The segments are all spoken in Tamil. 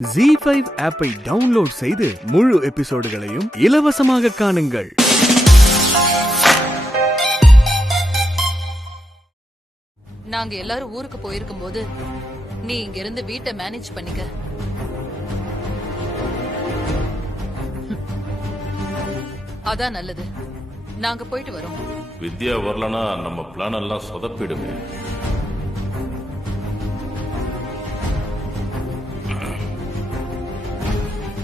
ZEE5 ஆப்பை டவுன்லோட் செய்து முழு எபிசோடுகளையும் இலவசமாக காணுங்கள். நாங்க எல்லாரும் ஊருக்கு போயிருக்கும் போது நீ இங்க இருந்து வீட்டை மேனேஜ் பண்ணிக்க. அதான் நல்லது. நாங்க போயிட்டு வரோம். வித்யா வரலனா நம்ம பிளான் எல்லாம் சொதப்பிடுமே.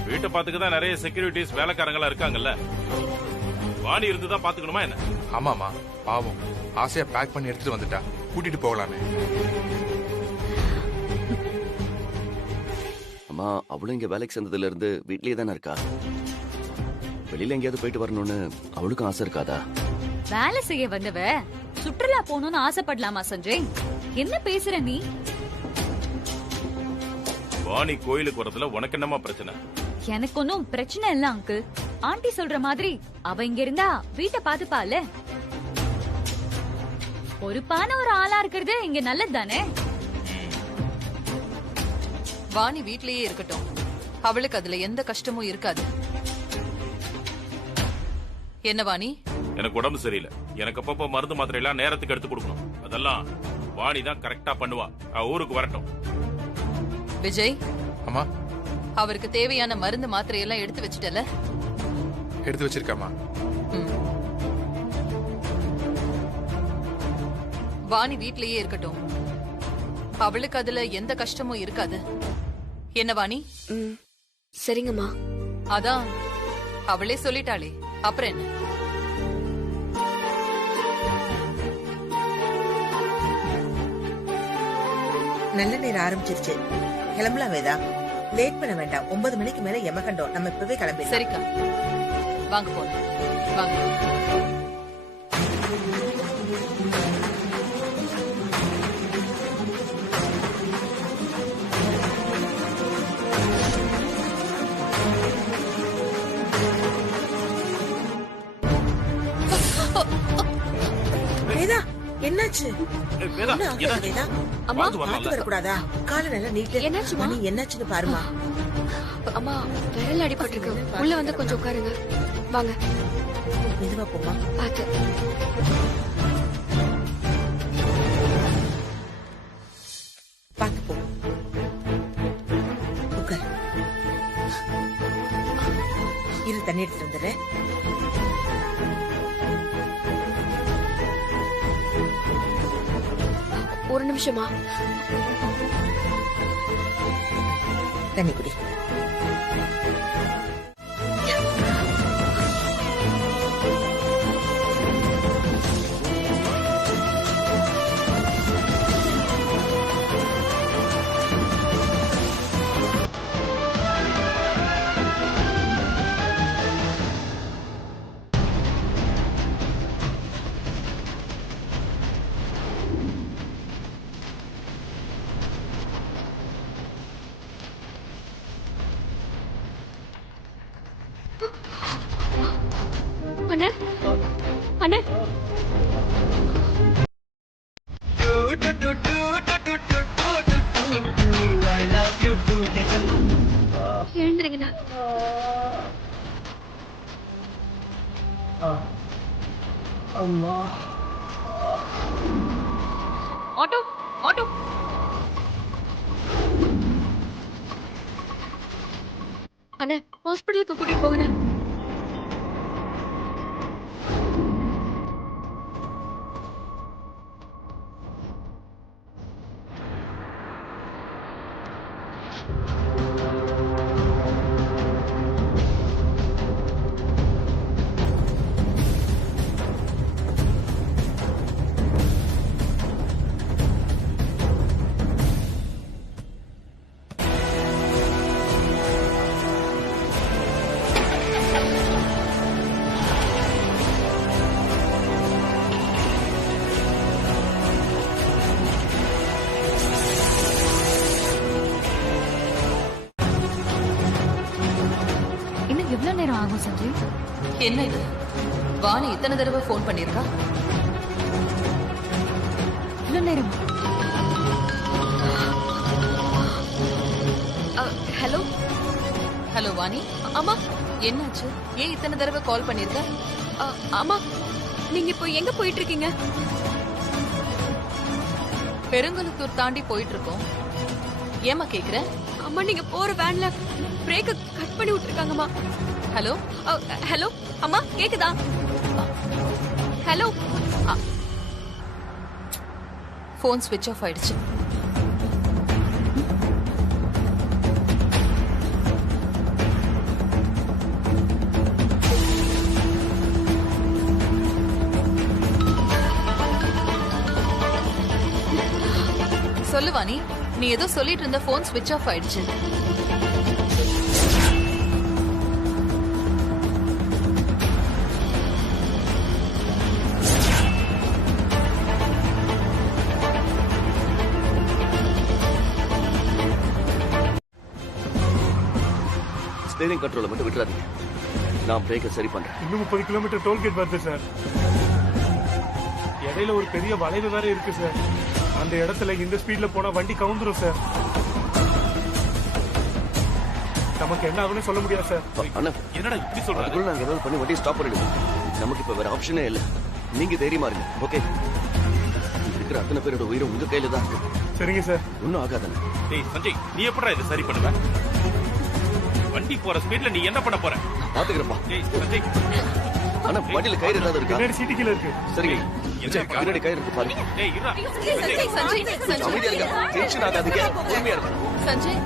வீட்டை பாத்துக்கதான் நிறைய செக்யூரிட்டிஸ் வேலைக்காரங்களா இருக்காங்கல்ல. வாணி இருந்துதான் பாத்துக்கணுமா என்ன? ஆமாமா, பாவம் ஆசையா பேக் பண்ணி எடுத்துட்டு வந்துட்டா. கூட்டிட்டு போகலாமே. அம்மா அவளும் இங்க வேலைக்கு சேர்ந்ததுல இருந்து வீட்லயே தானே இருக்கா. வெளியில எங்கேயாவது போயிட்டு வரணும்னு அவளுக்கும் ஆசை இருக்காதா? வேலை செய்ய வந்தவ சுற்றுலா போகணும்னு ஆசைப்படலாமா சஞ்சய்? என்ன பேசுற நீ? வாணி கோயிலுக்கு வரதுல உனக்கு என்னமா பிரச்சனை? எனக்கு ஒன்னும் பிரச்சனை இல்ல அங்கிள். ஆண்டி சொல்ற மாதிரி அவ இங்க இருந்தா வீட்டை பாத்துப்பால. பொறுப்பான ஒரு ஆளா இருக்கிறது இங்க நல்லது தானே. வாணி வீட்லயே இருக்கட்டும். அவளுக்கு அதுல எந்த கஷ்டமும் இருக்காது. என்ன வாணி? எனக்கு உடம்பு சரியில்லை. எனக்கு அப்பப்போ மருந்து மாத்திரை எல்லாம் நேரத்துக்கு எடுத்து கொடுக்கணும். அதெல்லாம் வாணி தான் கரெக்டா பண்ணுவா. ஊருக்கு வரட்டும். விஜய், அம்மா அவருக்கு தேவையான மருந்து மாத்திரை எல்லாம் எடுத்து வச்சிட்டல? எடுத்து வச்சிருக்காமா. வாணி வீட்லயே இருக்கட்டும். அவளுக்கு அதுல எந்த கஷ்டமும் இருக்காது. என்ன வாணி? சரிங்கம்மா. அதான் அவளே சொல்லிட்டாளே, அப்புறம் என்ன? நல்ல நேரம் ஆரம்பிச்சிருச்சு. கிளம்பலாம் வேதா. லேட் பண்ண வேண்டாம். 9 மணிக்கு மேல யமகண்டம். நம்ம இப்பவே கிளம்பி. சரிக்கா, வாங்க போலாம். வாங்க. வேதா, என்னாச்சு? வேதா, வேதா, அம்மா பார்த்து வரக்கூடாதா? கால நல்லா நீட்டு. என்னாச்சுமா? மணி என்னாச்சுன்னு பாருமா. அம்மா விரல் அடிபட்டிருக்கு. உள்ள வந்து கொஞ்சம் உட்காருங்க. வாங்க. மெதுவா போமா. பாத்து. பாத்து போ. உட்கார். இரு, தண்ணி எடுத்துட்டு வந்துடுறேன். ஒரு நிமிஷமா. தண்ணி குடி. அண்ணே, அண்ணே. எழுந்துருங்கண்ணா. Auto auto. அண்ணே, ஹாஸ்பிட்டலுக்கு கூட்டிட்டு போங்கண்ணே. இன்னும் எவ்வளவு நேரம் ஆகும் சஞ்சய்? என்ன இது? வாணி இத்தனை தடவை போன் பண்ணிருக்கா? இவ்வளவு நேரம்? ஹலோ ஹலோ வாணி, அம்மா. என்னாச்சு? ஏன் இத்தனை தடவை கால் பண்ணிருக்க? அம்மா, நீங்க இப்போ எங்க போயிட்டு இருக்கீங்க? பெருங்குளத்தூர் தாண்டி போயிட்டு இருக்கோம். ஏமா கேக்குற? அம்மா, நீங்க போற வேன்ல பிரேக்க கட் பண்ணி விட்டுருக்காங்கம்மா. ஹலோ ஹலோ அம்மா, கேக்குதா? ஹலோ. போன் ஸ்விட்ச் ஆஃப் ஆயிடுச்சு. சொல்லு வாணி, நீ ஏதோ சொல்லிட்டு இருந்த போன் ஸ்விட்ச் ஆஃப் ஆயிடுச்சு. ஸ்டீரிங் கண்ட்ரோலை மட்டும் விட்டுறாதீங்க. நான் பிரேக்கை சரி பண்றேன். இன்னும் 30 கிலோமீட்டர் டோல்கேட் வருது சார். இடையில ஒரு பெரிய வளைவு வேற இருக்கு சார். அந்த இடத்துல இந்த ஸ்பீட்ல போனா வண்டி கவுந்துரும் சார். நமக்கு என்ன ஆகுன்னு சொல்ல முடியாது சார். அண்ணா, என்னடா இப்படி சொல்றாரு? அதுக்குள்ள நாங்க ஏதாவது பண்ணி வண்டியை ஸ்டாப் பண்ணிடுவோம். நமக்கு இப்ப வேற ஆப்ஷனே இல்ல. நீங்க தைரியமா இருங்க. ஓகே, இருக்கிற அத்தனை பேரோட உயிரும் உங்க கையில தான் இருக்கு. சரிங்க சார். ஒன்னும் ஆகாதானே. டேய் சஞ்சய், நீ எப்படா இதை சரி பண்ணுவ? வண்டி போற ஸ்பீட்ல நீ என்ன பண்ண போற? பாத்துக்கிறப்பா. டேய் சஞ்சய், அண்ணா, வண்டியில கயிறு ஏதாவது இருக்கா? பின்னாடி சீட்டு கீழ இருக்கு. சரிங்க, பின்னாடி கயிறு இருக்கு பாருங்க. டேய் இருடா. சஞ்சய், சஞ்சய், கொஞ்சம் அமைதியா சஞ்சய், இருங்க. டென்ஷன் ஆகாதீங்க. பொறுமையா இருங்க. சஞ்சய்.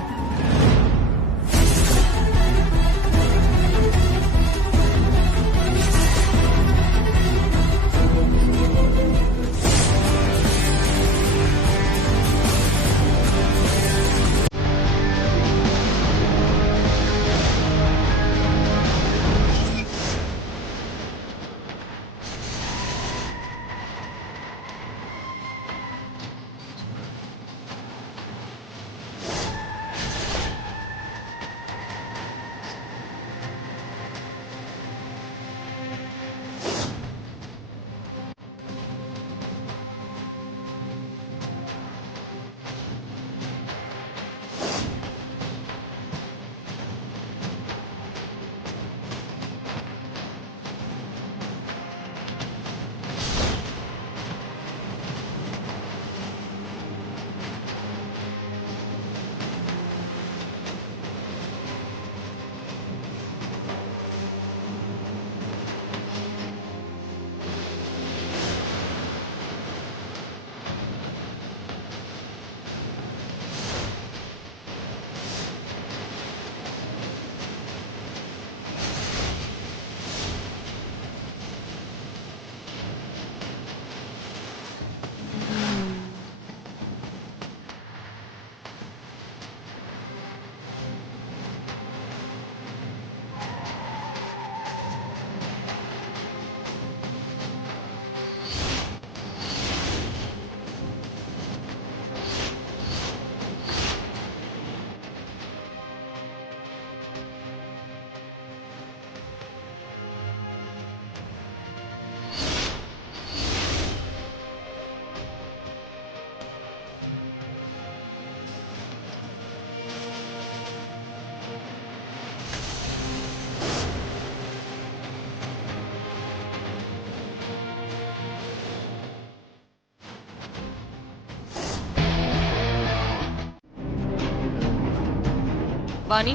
வாணி,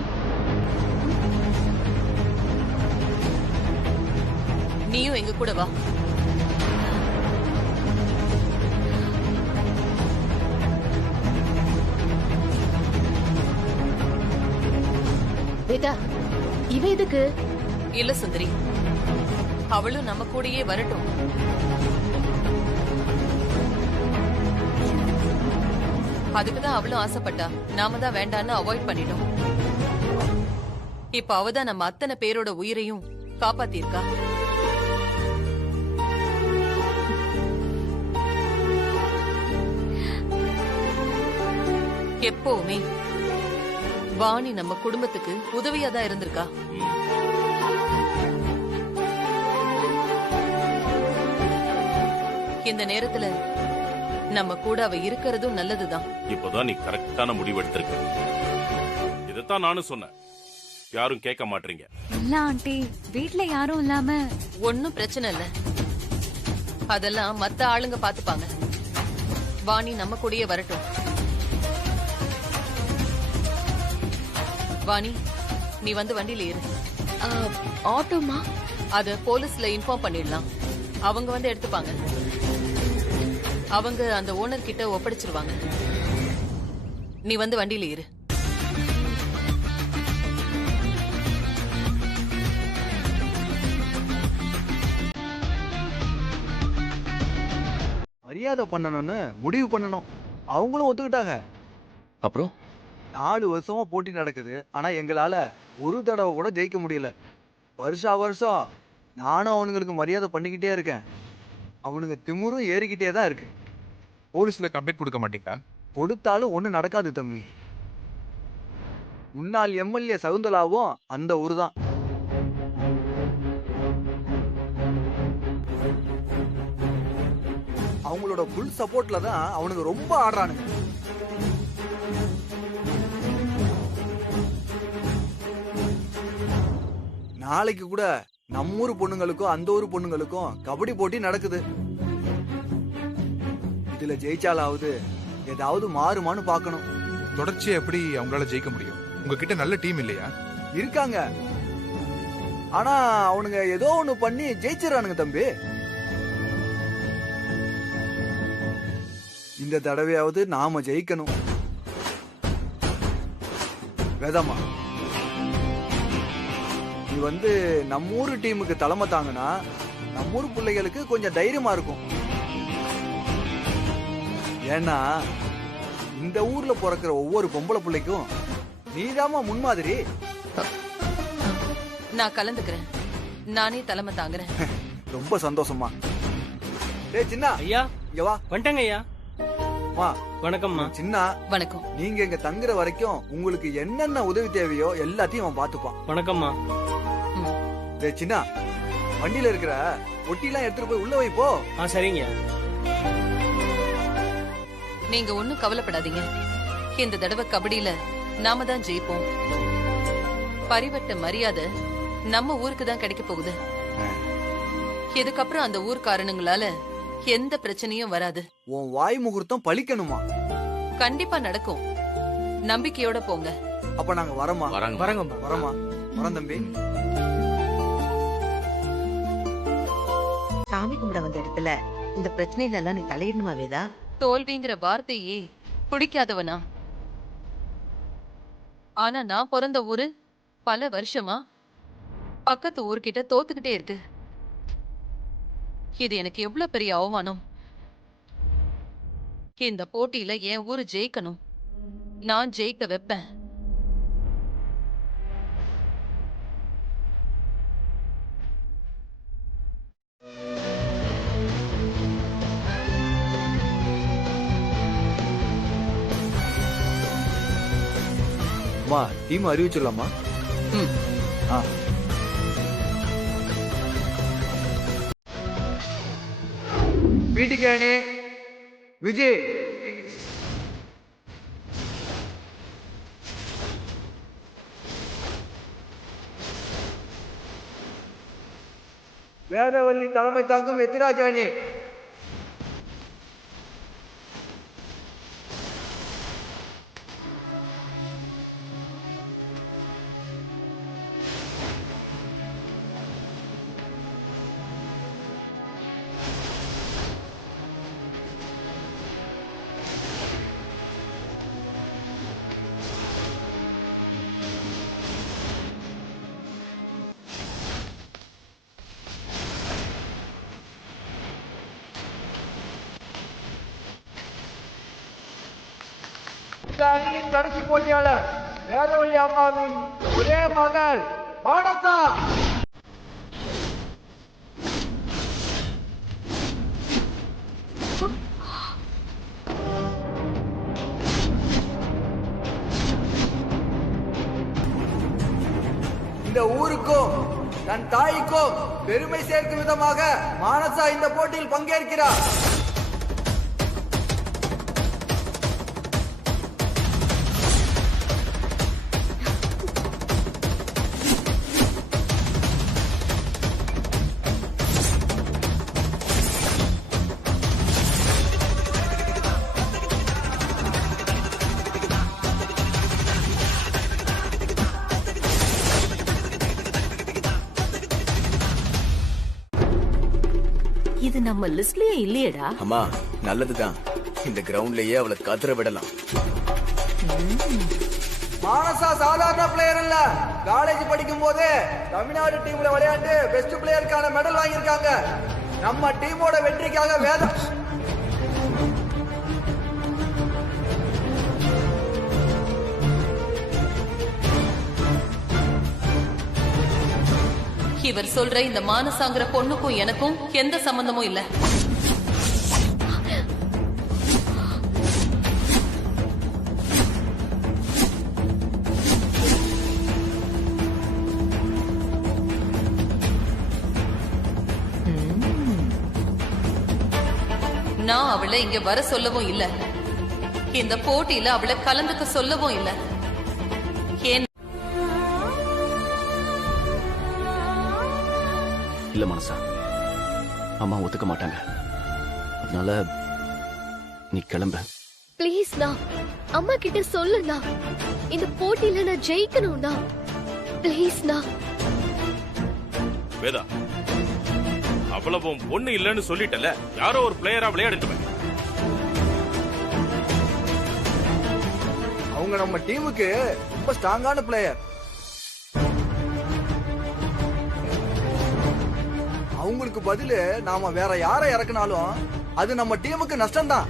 நீயும் எங்க கூட வா. வேதா, இவ எதுக்கு? இல்ல சுந்தரி, அவளும் நம்ம கூடயே வரட்டும். அதுக்குதான் அவளும் ஆசைப்பட்டா. நாம தான் வேண்டான்னு அவாய்ட் பண்ணிட்டோம். இப்ப அவதான் நம்ம அத்தனை பேரோட உயிரையும் காப்பாத்திருக்கா. எப்பவுமே வாணி நம்ம குடும்பத்துக்கு உதவியாதான் இருந்திருக்கா. இந்த நேரத்துல நம்ம கூட அவ இருக்கிறதும் நல்லதுதான். இப்பதான் நீ கரெக்டான முடிவு எடுத்திருக்க. இதை இதைத்தான் நானும் சொன்னேன். யாரும் கேட்க மாட்டீங்க. இல்ல ஆண்டி, வீட்ல யாரும் இல்லாம. ஒன்னும் பிரச்சனை இல்ல, அதெல்லாம் மத்த ஆளுங்க பாத்துப்பாங்க. வாணி நம்ம கூடயே வரட்டும். வாணி, நீ வந்து வண்டியில ஏறு. ஆட்டோமா? அத போலீஸ்ல இன்ஃபார்ம் பண்ணிடலாம். அவங்க வந்து எடுத்துப்பாங்க. அவங்க அந்த ஓனர் கிட்ட ஒப்படைச்சிருவாங்க. நீ வந்து வண்டியில ஏறு. மரியாதை பண்ணணும்னு முடிவு பண்ணணும். அவங்களும் ஒத்துக்கிட்டாங்க. அப்புறம் 4 வருஷமா போட்டி நடக்குது. ஆனா எங்களால ஒரு தடவை கூட ஜெயிக்க முடியல. வருஷம் நானும் அவனுங்களுக்கு மரியாதை பண்ணிக்கிட்டே இருக்கேன். அவனுங்க திமிரும் ஏறிக்கிட்டே தான் இருக்கு. போலீஸ்ல கம்ப்ளைண்ட் கொடுக்க மாட்டீங்களா? கொடுத்தாலும் ஒண்ணு நடக்காது தம்பி. முன்னாள் எம்எல்ஏ சகுந்தலாவும் அந்த ஊரு தான். அவங்களோட ஃபுல் சப்போர்ட்ல தான் அவனுங்க ரொம்ப ஆடுறானுங்க. நாளைக்கு கூட நம்ம ஊர் பொண்ணுங்களுக்கும் அந்த ஊர் பொண்ணுங்களுக்கும் கபடி போட்டி நடக்குது. இதுல ஜெயிச்சாலாவது ஏதாவது மாறுமான்னு பார்க்கணும். தொடர்ச்சியா எப்படி அவங்களால ஜெயிக்க முடியும்? உங்ககிட்ட நல்ல டீம் இல்லையா? இருக்காங்க, ஆனா அவனுங்க ஏதோ ஒண்ணு பண்ணி ஜெயிச்சிடறானுங்க தம்பி. இந்த தடவையாவது நாம ஜெயிக்கணும். வேதாமா, நீ வந்து நம்ம ஊரு டீமுக்கு தலைமை தாங்கன்னா நம்ம ஊர் பிள்ளைகளுக்கு கொஞ்சம் தைரியமா இருக்கும். ஏன்னா இந்த ஊர்ல பிறக்கிற ஒவ்வொரு பொம்பளை பிள்ளைக்கும் நீதாமா முன்மாதிரி. நான் கலந்துக்கிறேன். நானே தலைமை தாங்குறேன். ரொம்ப சந்தோஷமா. டேய் சின்ன ஐயா, இங்க வா. வந்துட்டேங்க ஐயா. வா. வணக்கம்மா. சின்ன, வணக்கம். நீங்க இங்க தங்குற வரைக்கும் உங்களுக்கு என்னென்ன உதவி தேவையோ எல்லாத்தையும் அவன் பாத்துப்பான். வணக்கம்மா. டேய் சின்ன, வண்டியில இருக்கிற ஒட்டிலாம் எடுத்துட்டு போய் உள்ள வைப்போ. சரிங்க. நீங்க ஒண்ணும் கவலைப்படாதீங்க. இந்த தடவை கபடியில நாம தான் ஜெயிப்போம். பரிவட்ட மரியாதை நம்ம ஊருக்கு தான் கிடைக்க போகுது. இதுக்கப்புறம் அந்த ஊர்க்காரனுங்களால எந்த பிரச்சனையும் வராது. உன் வாய் முகூர்த்தம் பலிக்கணுமா? கண்டிப்பா நடக்கும். நம்பிக்கையோட போங்க. அப்ப நாங்க வரமா? வரங்கம்மா. வரமா? வரோம் தம்பி. சாமி கும்பிட வந்த இடத்துல இந்த பிரச்சனையில எல்லாம் நீ தலையிடணுமா வேதா? தோல்விங்கிற வார்த்தையே பிடிக்காதவனா? ஆனா நான் பிறந்த ஊரு பல வருஷமா பக்கத்து ஊர்கிட்ட தோத்துக்கிட்டே இருக்கு. இது எனக்கு எவ்வளவு பெரிய அவமானம். இந்த போட்டியில என் ஊரு ஜெயிக்கணும். நான் ஜெயிக்க வைப்பேன். அம்மா, டீம் அறிவிச்சிடலாமா? ஆ. வீட்டுக்கு அணி விஜய், வேதவல்லி தலைமை தாங்கும் எத்திராஜ் அணி, கடைசி போட்டியாளர் வேதவல்லி அம்மாவின் ஒரே மகள் மானசா. இந்த ஊருக்கும் தன் தாய்க்கும் பெருமை சேர்க்கும் விதமாக மானசா இந்த போட்டியில் பங்கேற்கிறார். இது நம்ம லிஸ்ட்லயே இல்லையேடா. அம்மா நல்லதுதான், இந்த கிரவுண்ட்லயே அவளை கதற விடலாம். மானசா சாதாரண பிளேயர் இல்ல. காலேஜ் படிக்கும் போது தமிழ்நாடு டீம்ல விளையாண்டு பெஸ்ட் பிளேயருக்கான மெடல் வாங்கியிருக்காங்க. நம்ம டீமோட வெற்றிக்காக வேதா இவர் சொல்ற இந்த மானசாங்கிற பொண்ணுக்கும் எனக்கும் எந்த சம்பந்தமும் இல்ல. நான் அவளை இங்க வர சொல்லவும் இல்ல, இந்த போட்டியில அவளை கலந்துக்க சொல்லவும் இல்ல. ஏன் இல்ல மனசா, அம்மா ஒத்துக்க மாட்டாங்க. அதனால நீ கிளம்பு. ப்ளீஸ்ண்ணா, அம்மா கிட்ட சொல்லுண்ணா. இந்த போட்டியில நான் ஜெயிக்கணும்ண்ணா. ப்ளீஸ்ண்ணா. வேதா, அவ்வளவு பொண்ணு இல்லன்னு சொல்லிட்டல, யாரோ ஒரு பிளேயரா விளையாடுட்டு. அவங்க நம்ம டீமுக்கு ரொம்ப ஸ்ட்ராங்கான பிளேயர். அவங்களுக்கு பதிலு நாம வேற யாரை இறக்குனாலும் அது நம்ம டீமுக்கு நஷ்டம்தான்.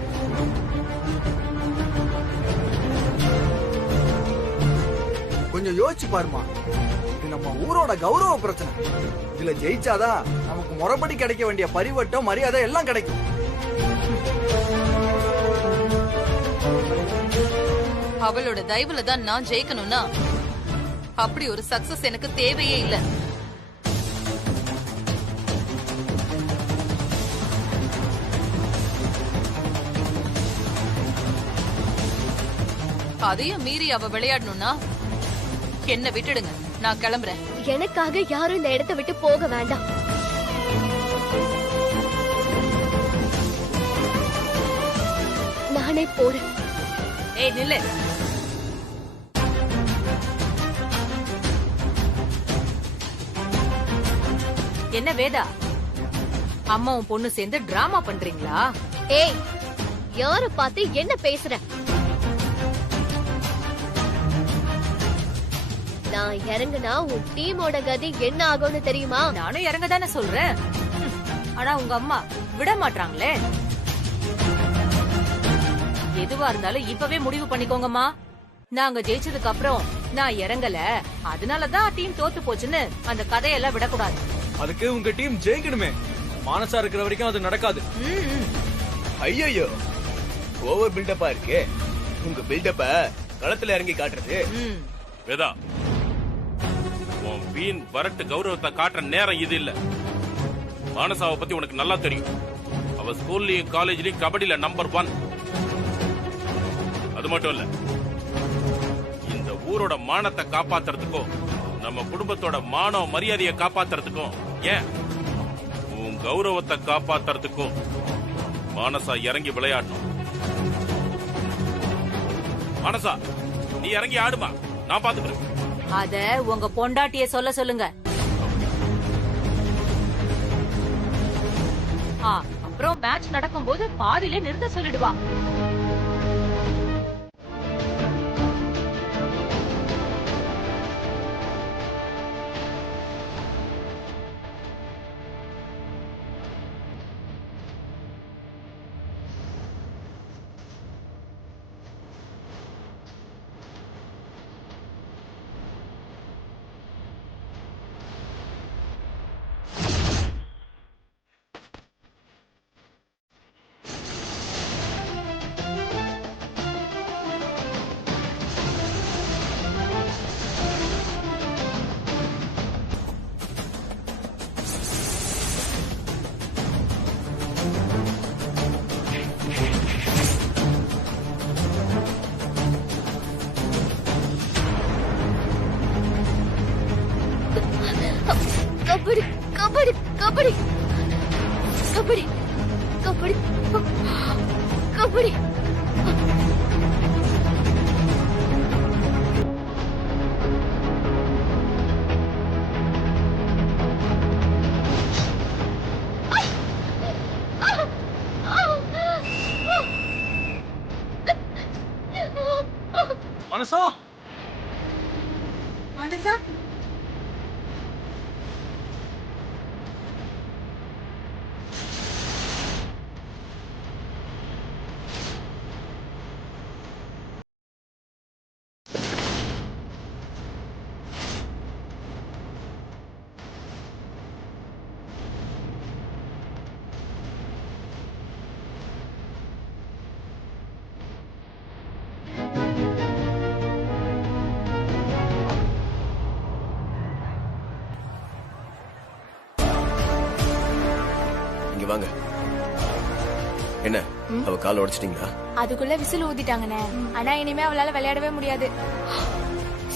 கொஞ்சம் யோசிச்சு பாருமா, இது நம்ம ஊரோட கௌரவ பிரச்சனை. இதுல ஜெயிச்சாதான் நமக்கு முறைப்படி கிடைக்க வேண்டிய பரிவட்டம் மரியாதை எல்லாம் கிடைக்கும். அவளோட தயவுல தான் நான் ஜெயிக்கணும்னா அப்படி ஒரு சக்சஸ் எனக்கு தேவையே இல்ல. அதையும் மீறி அவ விளையாடணும்னா என்ன விட்டுடுங்க, நான் கிளம்புறேன். எனக்காக யாரும் இந்த இடத்தை விட்டு போக வேண்டாம். நானே போறேன். ஏய் நில்லு. என்ன வேதா, அம்மாவும் பொண்ணு சேர்ந்து டிராமா பண்றீங்களா? ஏய், யார பார்த்து என்ன பேசுற? நான் இறங்குனா உன் டீமோட கதி என்ன ஆகும்னு தெரியுமா? நானும் இறங்க தானே சொல்றேன். ஆனா உங்க அம்மா விட மாட்டாங்களே. எதுவா இருந்தாலும் இப்பவே முடிவு பண்ணிக்கோங்கம்மா. நாங்க ஜெயிச்சதுக்கு அப்புறம் நான் இறங்கல, அதனாலதான் டீம் தோத்து போச்சுன்னு அந்த கதையெல்லாம் விடக்கூடாது. அதுக்கு உங்க டீம் ஜெயிக்கணுமே. மானசா இருக்கிற வரைக்கும் அது நடக்காது. ஐயோ, ஓவர் பில்டப்பா இருக்கு. உங்க பில்டப்ப களத்துல இறங்கி காட்டுறது. வேதா, உன் வீண் வரட்டு கௌரவத்தை காட்டுற நேரம் இது இல்ல. மானசாவை பத்தி உனக்கு நல்லா தெரியும். அவ ஸ்கூல்லயும் காலேஜ்லயும் கபடியில நம்பர் 1. அது மட்டும் இல்ல, இந்த ஊரோட மானத்தை காப்பாத்துறதுக்கும் நம்ம குடும்பத்தோட மானம் மரியாதையை காப்பாத்துறதுக்கும், ஏன் உன் கௌரவத்தை காப்பாத்துறதுக்கும் மானசா இறங்கி விளையாடணும். மானசா, நீ இறங்கி ஆடுமா, நான் பாத்துக்கிறேன். அத உங்க பொண்டாட்டிய சொல்ல சொல்லுங்க. அப்புறம் மேட்ச் நடக்கும்போது பாதியிலே நிறுத்த சொல்லிடுவா. கபடி கபடி கபடி கபடி கபடி கபடி. மானசா இங்க வாங்க. என்ன அவ கால் உடைச்சிட்டீங்களா? அதுக்குள்ள விசில் ஊதிட்டாங்கண்ணே. ஆனா இனிமே அவளால விளையாடவே முடியாது.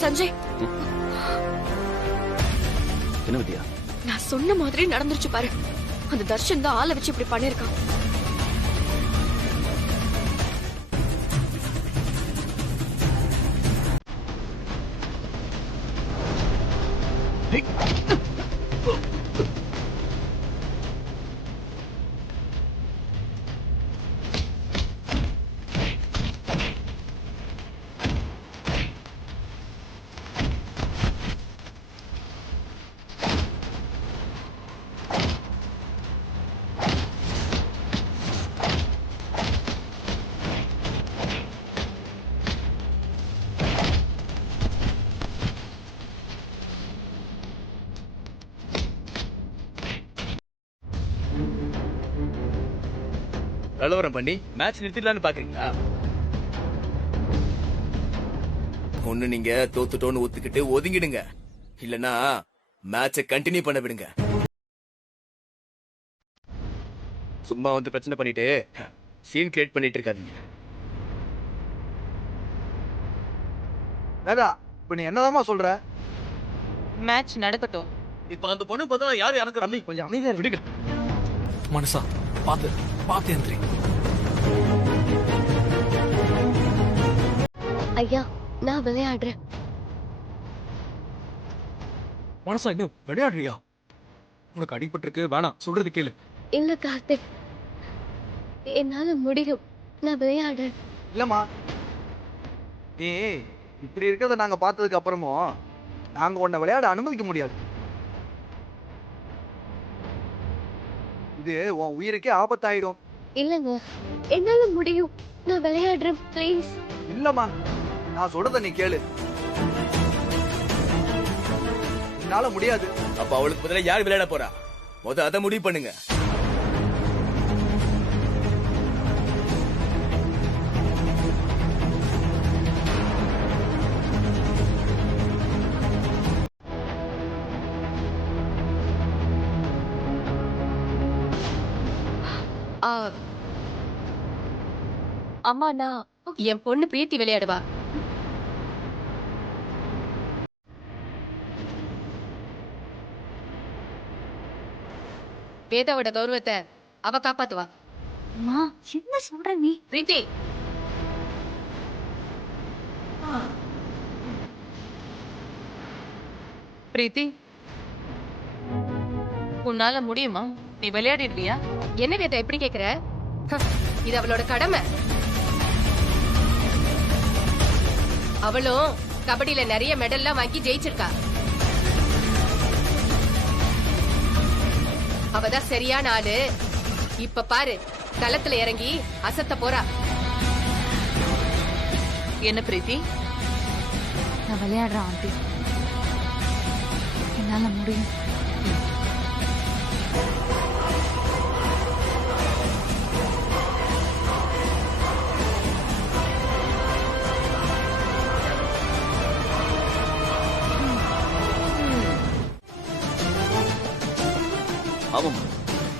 சஞ்சய், என்ன வித்யா? நான் சொன்ன மாதிரி நடந்துருச்சு பாரு. அந்த தர்ஷன் தான் ஆளை வச்சு இப்படி பண்ணிருக்கான். கலவரம் பண்ணி மேட்ச் நிறுத்திடலான்னு பாக்குறீங்களா? ஒண்ணு நீங்க தோத்துட்டோன்னு ஒத்துக்கிட்டு ஒதுங்கிடுங்க, இல்லனா மேட்சை கண்டினியூ பண்ண விடுங்க. சும்மா வந்து பிரச்சனை பண்ணிட்டு சீன் கிரியேட் பண்ணிட்டு இருக்காதீங்க. வேதா, இப்ப நீ என்னதாம்மா சொல்ற? மேட்ச் நடக்கட்டும். இப்ப அந்த பொண்ணு பார்த்தா யாரு எனக்கு ரம்மி கொஞ்சம் அமைதியா விடுங்க. மனசா பாத்து பாத்து எந்திரி. ஐயா, நான் விளையாடுறேன். மனசா இன்னும் விளையாடுறியா? உனக்கு அடிபட்டிருக்கு, வேணாம் சொல்றது கேளு. இல்ல கார்த்திக், என்னால முடியும். நான் விளையாடுறேன். இல்லம்மா, நீ இப்படி இருக்கிறத நாங்க பார்த்ததுக்கு அப்புறமும் நாங்க உன்னை விளையாட அனுமதிக்க முடியாது. இது உன் உயிருக்கே ஆபத்தாயிடும். இல்லங்க, என்னால முடியும். நான் விளையாடுறேன், ப்ளீஸ். இல்லம்மா, நான் சொல்றத நீ கேளு. என்னால முடியாது. அப்ப அவளுக்கு பதிலா யார் விளையாட போறா? அதை முடிவு பண்ணுங்க. அம்மா, நான் என் பொண்ணு பிரீத்தி விளையாடுவா. வேதாவோட கௌரவத்தை அவ காப்பாத்துவா. அம்மா, என்ன சொல்ற நீ? பிரீத்தி, பிரீத்தி, உன்னால முடியுமா? நீ விளையாடிடுவியா? என்ன வேதா எப்படி கேக்குற? இது அவளோட கடமை. அவளும் கபடியில நிறைய மெடல்லாம் வாங்கி ஜெயிச்சிருக்கா. அவதான் சரியான ஆளு. இப்ப பாரு, களத்துல இறங்கி அசத்த போறா. என்ன பிரீத்தி? நான் விளையாடுறேன் ஆண்டி. என்னால முடியும். ஆமாம்,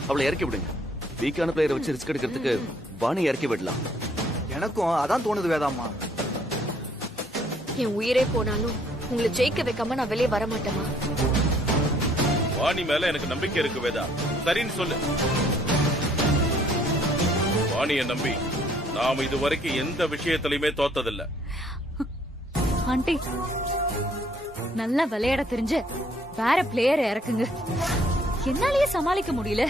அவளை இறக்கி விடுங்க. வீக்கான பிளேயரை வச்சு ரிஸ்க் எடுக்கிறதுக்கு வாணி இறக்கி விடலாம். எனக்கும் அதான் தோணுது வேதாம்மா. என் உயிரே போனாலும் உங்களை ஜெயிக்க வைக்காம நான் வெளியே வர மாட்டேமா. வாணி மேல எனக்கு நம்பிக்கை இருக்கு வேதா. சரின்னு சொல்லு. வாணியை நம்பி நாம இது வரைக்கும் எந்த விஷயத்திலயுமே தோத்ததில்ல. ஆண்டி, நல்லா விளையாட தெரிஞ்சு வேற பிளேயர் இறக்குங்க. என்னாலயே சமாளிக்க முடியல.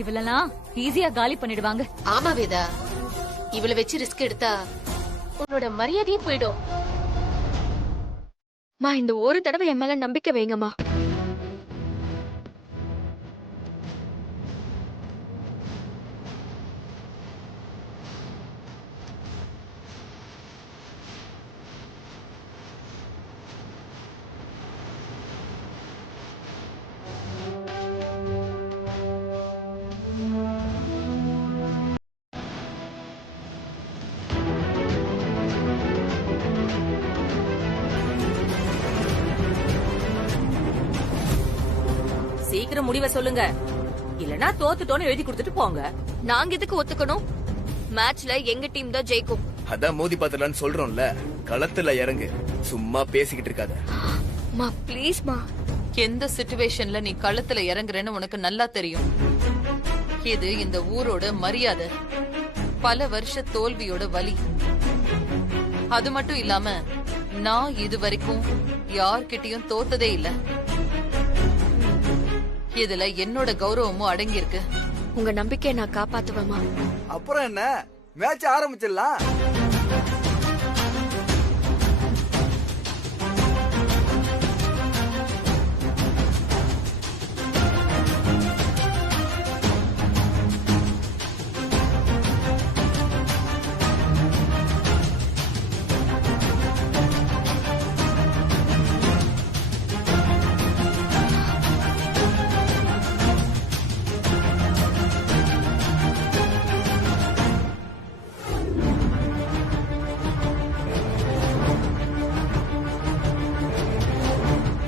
இவளெல்லாம் ஈஸியா காலி பண்ணிடுவாங்க. ஆமா வேதா, இவளை வச்சு ரிஸ்க் எடுத்தா உன்னோட மரியாதையும் போயிடும். மா இந்த ஒரு தடவை என் மேல நம்பிக்கை வைங்கம்மா. சீக்கிரம் முடிவை சொல்லுங்க, இல்லனா தோத்துட்டோன்னு எழுதி கொடுத்துட்டு போங்க. நாங்க எதுக்கு ஒத்துக்கணும்? மேட்ச்ல எங்க டீம் தான் ஜெயிக்கும். அதான் மோதி பாத்துலான்னு சொல்றோம்ல, களத்துல இறங்கு, சும்மா பேசிக்கிட்டு இருக்காத. மா ப்ளீஸ் மா. எந்த சிச்சுவேஷன்ல நீ களத்துல இறங்குறேன்னு உனக்கு நல்லா தெரியும். இது இந்த ஊரோட மரியாதை, பல வருஷ தோல்வியோட வலி. அது மட்டும் இல்லாம நான் இது வரைக்கும் யார்கிட்டயும் தோத்ததே இல்ல. இதுல என்னோட கௌரவமும் அடங்கி இருக்கு. உங்க நம்பிக்கையை நான் காப்பாத்துவேமா. அப்புறம் என்ன, மேட்ச் ஆரம்பிச்சிடலாம்.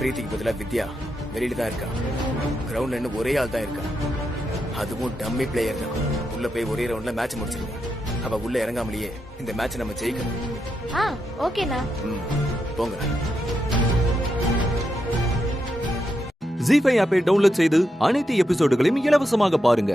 பிரீத்திக்கு பதிலா வித்யா வெளியில தான் இருக்கா. கிரவுண்ட்ல இன்னும் ஒரே ஆள் தான் இருக்கா, அதுவும் டம்மி பிளேயர் தான். உள்ள போய் ஒரே ரவுண்ட்ல மேட்ச் முடிச்சிருக்கா. அவ உள்ள இறங்காமலேயே இந்த மேட்ச் நம்ம ஜெயிக்கணும். ஓகேண்ணா. போங்க. ஜீ5 ஆப்பை டவுன்லோட் செய்து அனைத்து எபிசோடுகளையும் இலவசமாக பாருங்க.